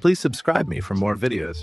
Please subscribe me for more videos.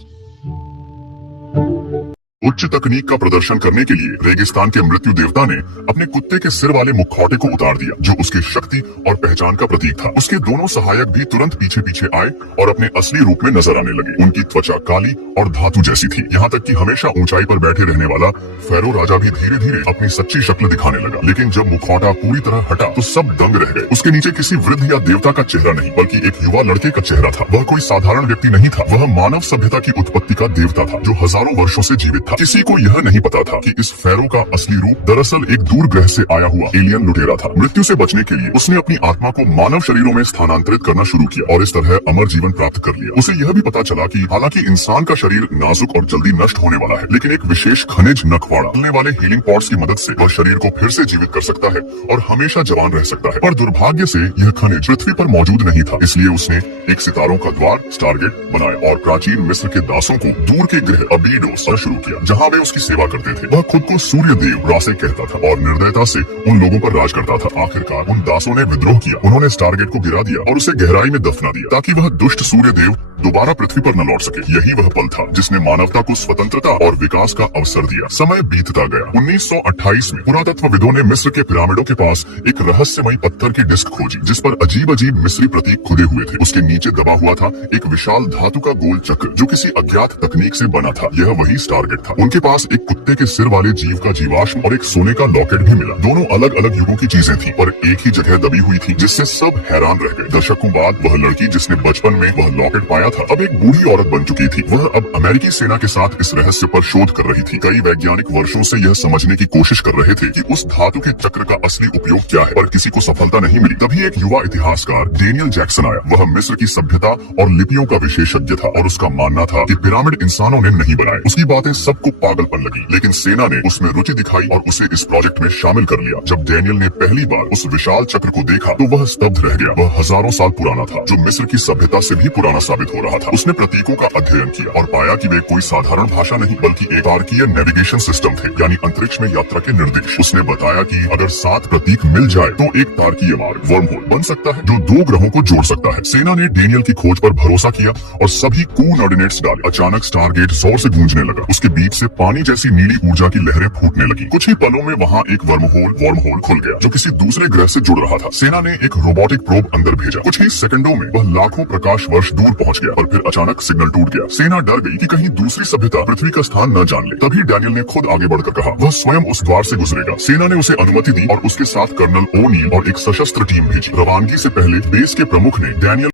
उच्च तकनीक का प्रदर्शन करने के लिए रेगिस्तान के मृत्यु देवता ने अपने कुत्ते के सिर वाले मुखौटे को उतार दिया, जो उसकी शक्ति और पहचान का प्रतीक था। उसके दोनों सहायक भी तुरंत पीछे पीछे आए और अपने असली रूप में नजर आने लगे। उनकी त्वचा काली और धातु जैसी थी, यहाँ तक कि हमेशा ऊंचाई पर बैठे रहने वाला फेरो राजा भी धीरे धीरे अपनी सच्ची शक्ल दिखाने लगा। लेकिन जब मुखौटा पूरी तरह हटा तो सब दंग रह गए। उसके नीचे किसी वृद्ध या देवता का चेहरा नहीं, बल्कि एक युवा लड़के का चेहरा था। वह कोई साधारण व्यक्ति नहीं था, वह मानव सभ्यता की उत्पत्ति का देवता था, जो हजारों वर्षों से जीवित था। किसी को यह नहीं पता था कि इस फेरो का असली रूप दरअसल एक दूर ग्रह से आया हुआ एलियन लुटेरा था। मृत्यु से बचने के लिए उसने अपनी आत्मा को मानव शरीरों में स्थानांतरित करना शुरू किया और इस तरह अमर जीवन प्राप्त कर लिया। उसे यह भी पता चला कि हालांकि इंसान का शरीर नाजुक और जल्दी नष्ट होने वाला है, लेकिन एक विशेष खनिज नखवाड़ा चलने वाले हीलिंग पॉट्स की मदद से वह शरीर को फिर से जीवित कर सकता है और हमेशा जवान रह सकता है। पर दुर्भाग्य से यह खनिज पृथ्वी पर मौजूद नहीं था, इसलिए उसने एक सितारों का द्वार स्टारगेट बनाया और प्राचीन मिस्र के दासों को दूर के ग्रह अबीडोस शुरू किया, जहाँ वे उसकी सेवा करते थे। वह खुद को सूर्य देव रासे कहता था और निर्दयता से उन लोगों पर राज करता था। आखिरकार उन दासों ने विद्रोह किया, उन्होंने स्टारगेट को गिरा दिया और उसे गहराई में दफना दिया, ताकि वह दुष्ट सूर्य देव दोबारा पृथ्वी पर न लौट सके। यही वह पल था जिसने मानवता को स्वतंत्रता और विकास का अवसर दिया। समय बीतता गया। 1928 में पुरातत्वविदों ने मिस्र के पिरामिडों के पास एक रहस्यमयी पत्थर की डिस्क खोजी, जिस पर अजीब अजीब मिस्री प्रतीक खुदे हुए थे। उसके नीचे दबा हुआ था एक विशाल धातु का गोल चक्र, जो किसी अज्ञात तकनीक से बना था। यह वही स्टारगेट था। उनके पास एक कुत्ते के सिर वाले जीव का जीवाश्म और एक सोने का लॉकेट भी मिला। दोनों अलग अलग युगों की चीजें थी, पर एक ही जगह दबी हुई थी, जिससे सब हैरान रह गए। दशकों बाद वह लड़की जिसने बचपन में वह लॉकेट पाया था, अब एक बूढ़ी औरत बन चुकी थी। वह अब अमेरिकी सेना के साथ इस रहस्य पर शोध कर रही थी। कई वैज्ञानिक वर्षों से यह समझने की कोशिश कर रहे थे कि उस धातु के चक्र का असली उपयोग क्या है, पर किसी को सफलता नहीं मिली। तभी एक युवा इतिहासकार डेनियल जैक्सन आया। वह मिस्र की सभ्यता और लिपियों का विशेषज्ञ था और उसका मानना था कि पिरामिड इंसानों ने नहीं बनाए। उसकी बातें सबको पागलपन लगी, लेकिन सेना ने उसमें रुचि दिखाई और उसे इस प्रोजेक्ट में शामिल कर लिया। जब डेनियल ने पहली बार उस विशाल चक्र को देखा तो वह स्तब्ध रह गया। वह हजारों साल पुराना था, जो मिस्र की सभ्यता से भी पुराना साबित हो रहा था। उसने प्रतीकों का अध्ययन किया और पाया कि वे कोई साधारण भाषा नहीं, बल्कि एक तारकीय नेविगेशन सिस्टम थे, यानी अंतरिक्ष में यात्रा के निर्देश। उसने बताया कि अगर 7 प्रतीक मिल जाए तो एक तारकीय मार्ग वर्महोल बन सकता है, जो 2 ग्रहों को जोड़ सकता है। सेना ने डेनियल की खोज पर भरोसा किया और सभी कोऑर्डिनेट्स डाले। अचानक स्टारगेट जोर से गूंजने लगा। उसके बीच से पानी जैसी नीली ऊर्जा की लहरें फूटने लगी। कुछ ही पलों में वहाँ एक वर्महोल खुल गया, जो किसी दूसरे ग्रह से जुड़ रहा था। सेना ने एक रोबोटिक प्रोब अंदर भेजा। कुछ ही सेकंडों में वह लाखों प्रकाश वर्ष दूर पहुंच गया और फिर अचानक सिग्नल टूट गया। सेना डर गई कि कहीं दूसरी सभ्यता पृथ्वी का स्थान न जान ले। तभी डेनियल ने खुद आगे बढ़कर कहा वह स्वयं उस द्वार से गुजरेगा। सेना ने उसे अनुमति दी और उसके साथ कर्नल ओ'नील और एक सशस्त्र टीम भेजी। रवानगी से पहले बेस के प्रमुख ने डेनियल